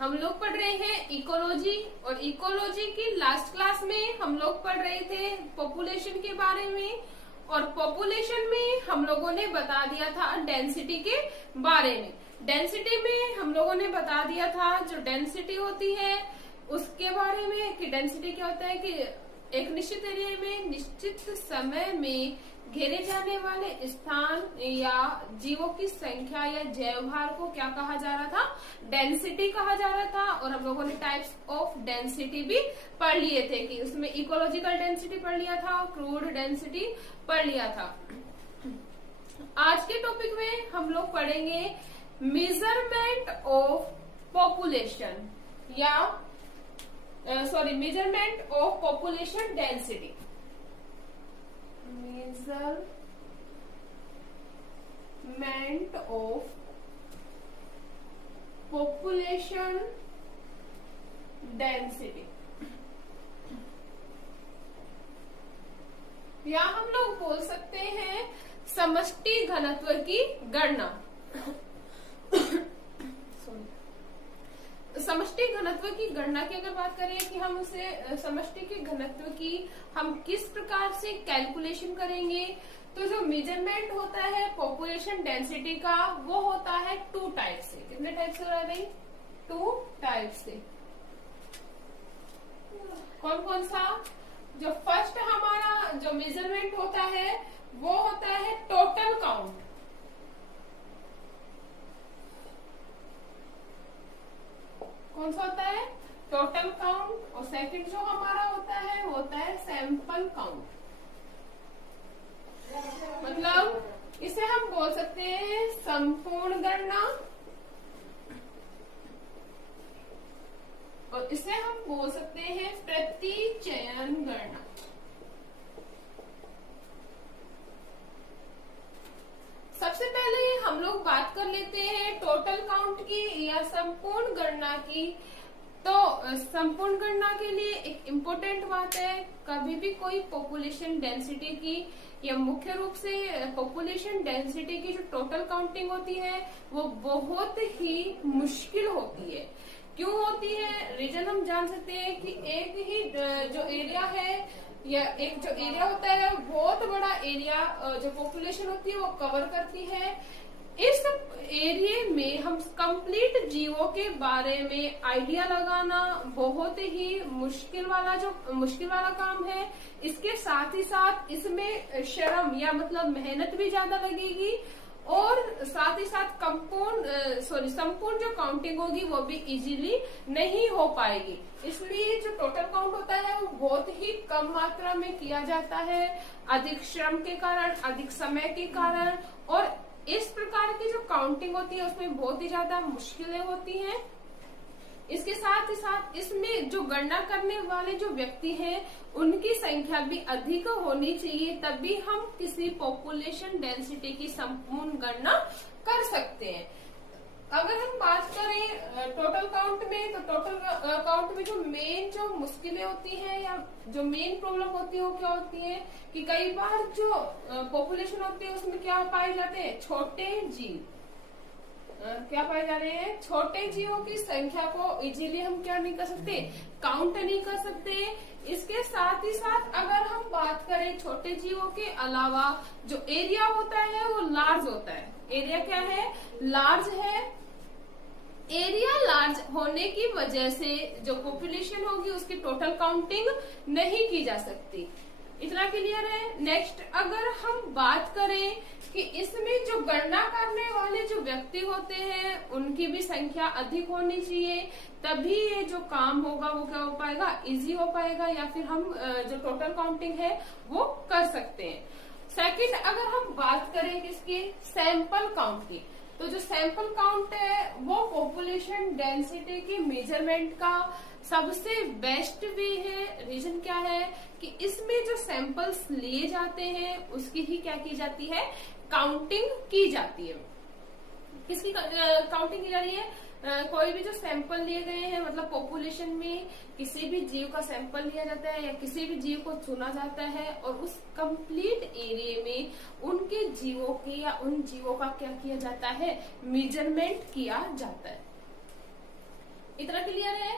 हम लोग पढ़ रहे हैं इकोलॉजी, और इकोलॉजी की लास्ट क्लास में हम लोग पढ़ रहे थे पॉपुलेशन के बारे में, और पॉपुलेशन में हम लोगों ने बता दिया था डेंसिटी के बारे में। डेंसिटी में हम लोगों ने बता दिया था जो डेंसिटी होती है उसके बारे में, कि डेंसिटी क्या होता है कि एक निश्चित एरिया में निश्चित समय में घेरे जाने वाले स्थान या जीवों की संख्या या जैवभार को क्या कहा जा रहा था, डेंसिटी कहा जा रहा था। और हम लोगों ने टाइप्स ऑफ डेंसिटी भी पढ़ लिए थे, कि उसमें इकोलॉजिकल डेंसिटी पढ़ लिया था, क्रूड डेंसिटी पढ़ लिया था। आज के टॉपिक में हम लोग पढ़ेंगे मेजरमेंट ऑफ पॉपुलेशन या measurement of population density. Measurement of population density, या हम लोग बोल सकते हैं समष्टि घनत्व की गणना। समष्टि घनत्व की गणना की अगर बात करें कि हम उसे समष्टि के घनत्व की हम किस प्रकार से कैलकुलेशन करेंगे, तो जो मेजरमेंट होता है पॉपुलेशन डेंसिटी का वो होता है 2 टाइप से। कितने टाइप से हो रहा है भाई? 2 टाइप से। कौन कौन सा? जो फर्स्ट हमारा जो मेजरमेंट होता है वो होता है टोटल काउंट। कौन सा होता है? Total count. और सेकंड जो हमारा होता है वो होता है सैंपल काउंट। मतलब इसे हम बोल सकते हैं संपूर्ण गणना, और इसे हम बोल सकते हैं प्रतिचयन गणना। सबसे पहले हम लोग बात कर लेते हैं टोटल काउंट की या संपूर्ण गणना की। तो संपूर्ण गणना के लिए एक इम्पोर्टेंट बात है, कभी भी कोई पॉपुलेशन डेंसिटी की या मुख्य रूप से पॉपुलेशन डेंसिटी की जो टोटल काउंटिंग होती है वो बहुत ही मुश्किल होती है। क्यों होती है? रीजन हम जान सकते हैं कि एक ही जो एरिया है या एक जो एरिया होता है बहुत बड़ा एरिया जो पॉपुलेशन होती है वो कवर करती है। इस एरिया में हम कंप्लीट जीवों के बारे में आइडिया लगाना बहुत ही मुश्किल वाला काम है। इसके साथ ही साथ इसमें श्रम या मतलब मेहनत भी ज्यादा लगेगी, और साथ ही साथ संपूर्ण जो काउंटिंग होगी वो भी इजीली नहीं हो पाएगी। इसलिए जो टोटल काउंट होता है वो बहुत ही कम मात्रा में किया जाता है, अधिक श्रम के कारण, अधिक समय के कारण। और इस प्रकार की जो काउंटिंग होती है उसमें बहुत ही ज्यादा मुश्किलें होती हैं। इसके साथ ही साथ इसमें जो गणना करने वाले जो व्यक्ति हैं उनकी संख्या भी अधिक होनी चाहिए, तभी हम किसी पॉपुलेशन डेंसिटी की संपूर्ण गणना कर सकते हैं। अगर हम बात करें टोटल काउंट में, तो टोटल काउंट में जो मुश्किलें होती हैं या जो मेन प्रॉब्लम होती है वो क्या होती है कि कई बार जो पॉपुलेशन होती है उसमें क्या पाए जाते हैं, छोटे जीव। क्या पाए जा रहे हैं? छोटे जीवों की संख्या को इजीली हम क्या नहीं कर सकते, काउंट नहीं कर सकते। इसके साथ ही साथ अगर हम बात करें छोटे जीवों के अलावा जो एरिया होता है वो लार्ज होता है। एरिया क्या है? लार्ज है। एरिया लार्ज होने की वजह से जो पॉपुलेशन होगी उसकी टोटल काउंटिंग नहीं की जा सकती। इतना क्लियर है? नेक्स्ट अगर हम बात करें कि इसमें जो गणना करने वाले जो व्यक्ति होते हैं उनकी भी संख्या अधिक होनी चाहिए, तभी ये जो काम होगा वो क्या हो पाएगा, इजी हो पाएगा, या फिर हम जो टोटल काउंटिंग है वो कर सकते हैं। सेकंड अगर हम बात करें किसकी, सैंपल काउंट की, तो जो सैंपल काउंट है वो पॉपुलेशन डेंसिटी की मेजरमेंट का सबसे बेस्ट वे है। रीजन क्या है कि इसमें जो सैंपल्स लिए जाते हैं उसकी ही क्या की जाती है, काउंटिंग की जाती है। किसकी काउंटिंग की जा रही है? कोई भी जो सैंपल लिए गए हैं, मतलब पॉपुलेशन में किसी भी जीव का सैंपल लिया जाता है या किसी भी जीव को चुना जाता है और उस कंप्लीट एरिया में उनके जीवों के या उन जीवों का क्या किया जाता है, मेजरमेंट किया जाता है। इतना क्लियर है।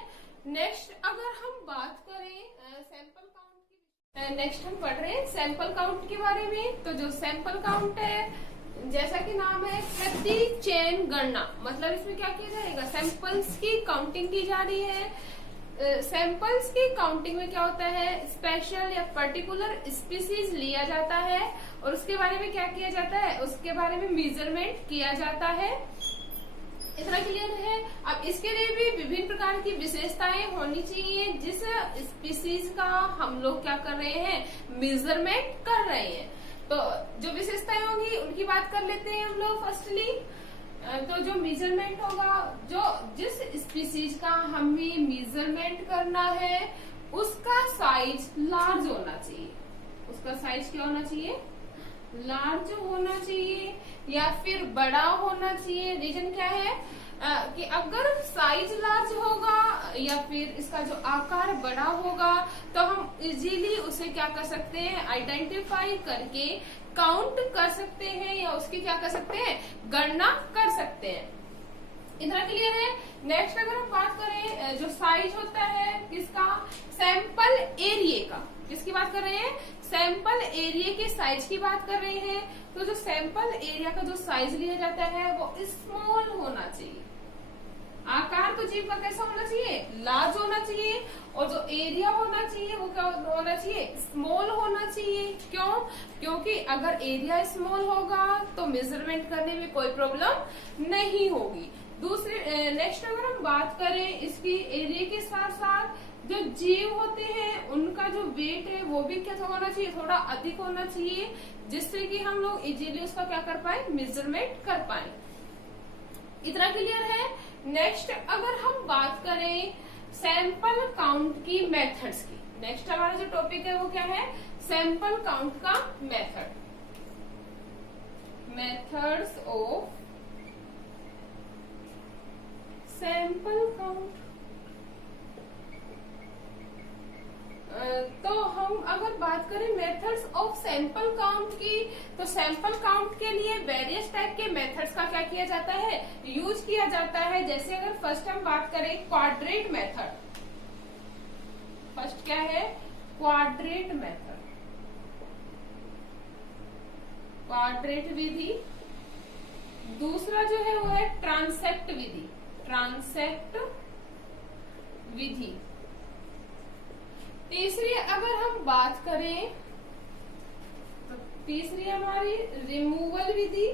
नेक्स्ट अगर हम बात करें सैंपल काउंट की, नेक्स्ट हम पढ़ रहे हैं सैंपल काउंट के बारे में। तो जो सैंपल काउंट है, जैसा कि नाम है, प्रति चेन गणना, मतलब इसमें क्या किया जाएगा, सैंपल्स की काउंटिंग की जा रही है। सैंपल्स की काउंटिंग में क्या होता है, स्पेशल या पर्टिकुलर स्पीसीज लिया जाता है और उसके बारे में क्या किया जाता है, उसके बारे में मेजरमेंट किया जाता है। इतना क्लियर है। अब इसके लिए भी विभिन्न प्रकार की विशेषताएं होनी चाहिए जिस स्पीसीज का हम लोग क्या कर रहे हैं, मेजरमेंट कर रहे हैं। तो जो विशेषताएं होंगी उनकी बात कर लेते हैं हम लोग। फर्स्टली तो जो मेजरमेंट होगा, जो जिस स्पीसीज का हमें मेजरमेंट करना है उसका साइज लार्ज होना चाहिए। उसका साइज क्या होना चाहिए, लार्ज होना चाहिए या फिर बड़ा होना चाहिए। रीजन क्या है कि अगर साइज लार्ज होगा या फिर इसका जो आकार बड़ा होगा तो हम इजीली उसे क्या कर सकते हैं, आइडेंटिफाई करके काउंट कर सकते हैं या उसकी क्या कर सकते हैं, गणना कर सकते हैं। इतना क्लियर है। नेक्स्ट अगर हम बात करें जो साइज होता है किसका, सैंपल एरिया का, किसकी बात कर रहे हैं, सैंपल एरिया के साइज की बात कर रहे हैं। तो जो सैंपल एरिया का जो साइज लिया जाता है वो स्मॉल होना चाहिए। आकार तो जीव का कैसा होना चाहिए, लार्ज होना चाहिए, और जो एरिया होना चाहिए वो क्या होना चाहिए, स्मॉल होना चाहिए। क्यों, क्योंकि अगर एरिया स्मॉल होगा तो मेजरमेंट करने में कोई प्रॉब्लम नहीं होगी। दूसरे नेक्स्ट अगर हम बात करें इसकी एरिया के साथ साथ जो जीव होते हैं उनका जो वेट है वो भी क्या होना चाहिए, थोड़ा अधिक होना चाहिए, जिससे कि हम लोग इजीली उसका क्या कर पाए, मेजरमेंट कर पाए। इतना क्लियर है। नेक्स्ट अगर हम बात करें सैंपल काउंट की मेथड्स की, नेक्स्ट हमारा जो टॉपिक है वो क्या है, सैंपल काउंट का method, methods of sample count. तो हम अगर बात करें मेथड्स ऑफ सैंपल काउंट की, तो सैंपल काउंट के लिए वेरियस टाइप के मेथड्स का क्या किया जाता है, यूज किया जाता है। जैसे अगर फर्स्ट हम बात करें क्वाड्रेट मेथड, फर्स्ट क्या है, क्वाड्रेट मेथड, क्वाड्रेट विधि। दूसरा जो है वो है ट्रांसेक्ट विधि, ट्रांसेक्ट विधि। तीसरी अगर हम बात करें तो तीसरी हमारी रिमूवल विधि,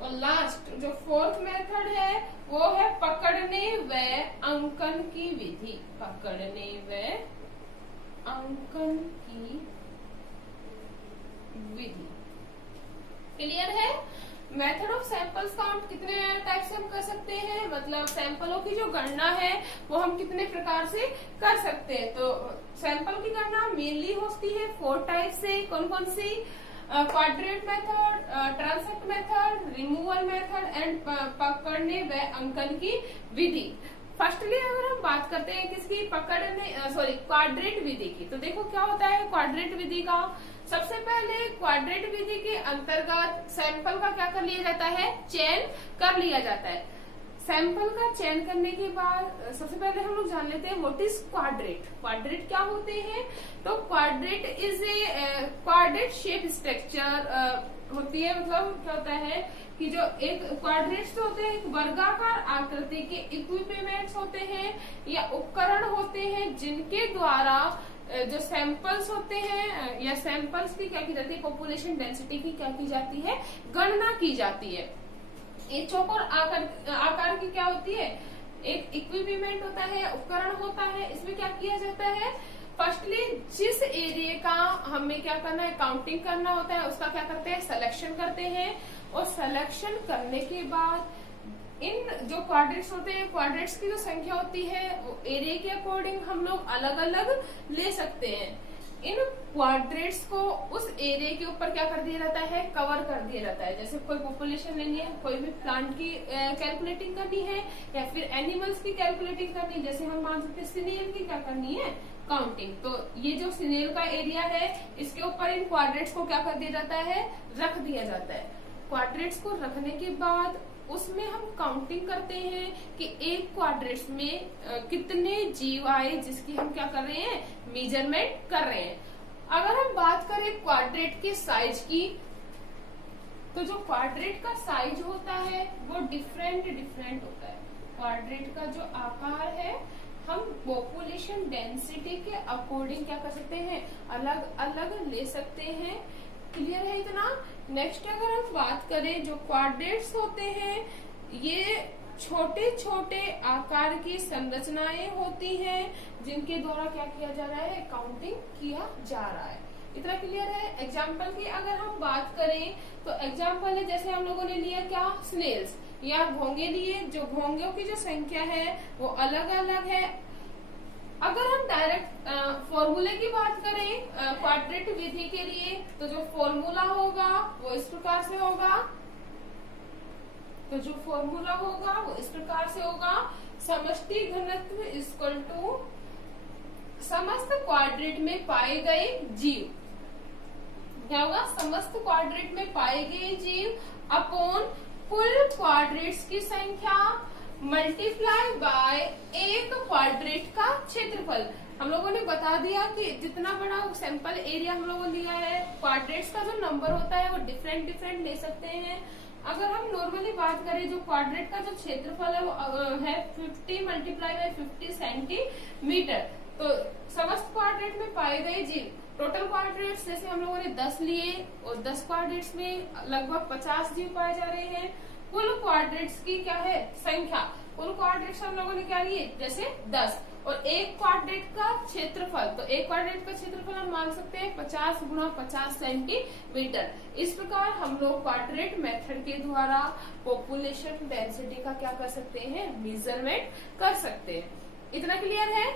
और लास्ट जो फोर्थ मेथड है वो है पकड़ने व अंकन की विधि, पकड़ने व अंकन की विधि। क्लियर है। मेथड ऑफ सैंपल्स काउंट कितने टाइप से हम कर सकते हैं, मतलब सैंपलों की जो गणना है वो हम कितने प्रकार से कर सकते हैं। तो सैंपल की गणना मेनली होती है 4 टाइप से। कौन कौन सी, quadrat method, transect method, removal method and पकड़ने व अंकन की विधि। फर्स्टली अगर हम बात करते हैं किसकी, क्वाड्रेट विधि की, तो देखो क्या होता है क्वाड्रेट विधि का। सबसे पहले क्वाड्रेट विधि के अंतर्गत सैंपल का क्या कर लिया जाता है, चयन कर लिया जाता है। सैंपल का चयन करने के बाद सबसे पहले हम लोग जान लेते हैं व्हाट इज क्वाड्रेट। क्वाड्रेट क्या होते हैं, तो quadrate is a quadrate shape structure होती है। मतलब क्या होता है कि जो एक क्वाड्रेट्स तो होते हैं, एक वर्गाकार आकृति के इक्विपमेंट्स होते हैं या उपकरण होते हैं जिनके द्वारा जो सैंपल्स होते हैं या सैंपल्स की क्या की जाती है, पॉपुलेशन डेंसिटी की क्या की जाती है, गणना की जाती है। एक चौकोर आकार की क्या होती है, एक इक्विपमेंट होता है, उपकरण होता है। इसमें क्या किया जाता है, फर्स्टली जिस एरिया का हमें क्या करना है, काउंटिंग करना होता है, उसका क्या करते हैं, सिलेक्शन करते हैं। और सिलेक्शन करने के बाद इन जो क्वाड्रेट्स होते हैं, क्वाड्रेट्स की जो संख्या होती है वो एरिया के अकॉर्डिंग हम लोग अलग अलग ले सकते हैं। इन क्वाड्रेट्स को उस एरिया के ऊपर क्या कर दिया जाता है, कवर कर दिया जाता है। जैसे कोई पॉपुलेशन लेनी है, कोई भी प्लांट की कैलकुलेटिंग करनी है या फिर एनिमल्स की कैलकुलेटिंग करनी है, जैसे हम मान सकते हैं सिनेल की क्या करनी है, काउंटिंग। तो ये जो सिनेल का एरिया है इसके ऊपर इन क्वाड्रेट्स को क्या कर दिया जाता है, रख दिया जाता है। क्वाड्रेट्स को रखने के बाद उसमें हम काउंटिंग करते हैं कि एक क्वाड्रेट्स में कितने जीव आए, जिसकी हम क्या कर रहे हैं, मेजरमेंट कर रहे हैं। अगर हम बात करें क्वाड्रेट के साइज की, तो जो क्वाड्रेट का साइज होता है वो डिफरेंट होता है। क्वाड्रेट का जो आकार है हम पॉपुलेशन डेंसिटी के अकॉर्डिंग क्या कर सकते हैं, अलग अलग ले सकते हैं। क्लियर है इतना? नेक्स्ट अगर हम बात करें, जो क्वाड्रेट्स होते हैं ये छोटे छोटे आकार की संरचनाएं होती हैं जिनके द्वारा क्या किया जा रहा है, काउंटिंग किया जा रहा है। इतना क्लियर है? एग्जाम्पल की अगर हम बात करें तो एग्जाम्पल है, जैसे हम लोगों ने लिया क्या, स्नेल्स या घोंगे लिए, जो घोंगों की जो संख्या है वो अलग अलग है। अगर हम डायरेक्ट फॉर्मूले की बात करें क्वाड्रेट विधि के लिए, तो जो फॉर्मूला होगा वो इस प्रकार से होगा, समष्टि घनत्व इक्वल टू समस्त क्वाड्रेट में पाए गए जीव, क्या होगा, समस्त क्वाड्रेट में पाए गए जीव अपॉन कुल क्वाड्रेट्स की संख्या मल्टीप्लाई बाय एक क्वाड्रेट का क्षेत्रफल। हम लोगों ने बता दिया कि जितना बड़ा सैंपल एरिया हम लोगों ने लिया है, क्वाड्रेट्स का जो नंबर होता है वो डिफरेंट ले सकते हैं। अगर हम नॉर्मली बात करें, जो क्वाड्रेट का जो क्षेत्रफल है वो है 50 मल्टीप्लाई बाय 50 सेंटीमीटर। तो समस्त क्वाड्रेट में पाए गए जीव, टोटल क्वाड्रेट्स जैसे हम लोगों ने 10 लिए और 10 क्वाड्रेट्स में लगभग 50 जीव पाए जा रहे हैं। कुल क्वाड्रेट्स की क्या है, संख्या, कुल क्वाड्रेट्स हम लोगों ने क्या लिए, जैसे 10, और एक क्वाड्रेट का क्षेत्रफल, तो एक क्वाड्रेट का क्षेत्रफल हम मान सकते हैं 50 गुणा 50 सेंटीमीटर। इस प्रकार हम लोग क्वाड्रेट मेथड के द्वारा पॉपुलेशन डेंसिटी का क्या कर सकते हैं, मेजरमेंट कर सकते हैं। इतना क्लियर है?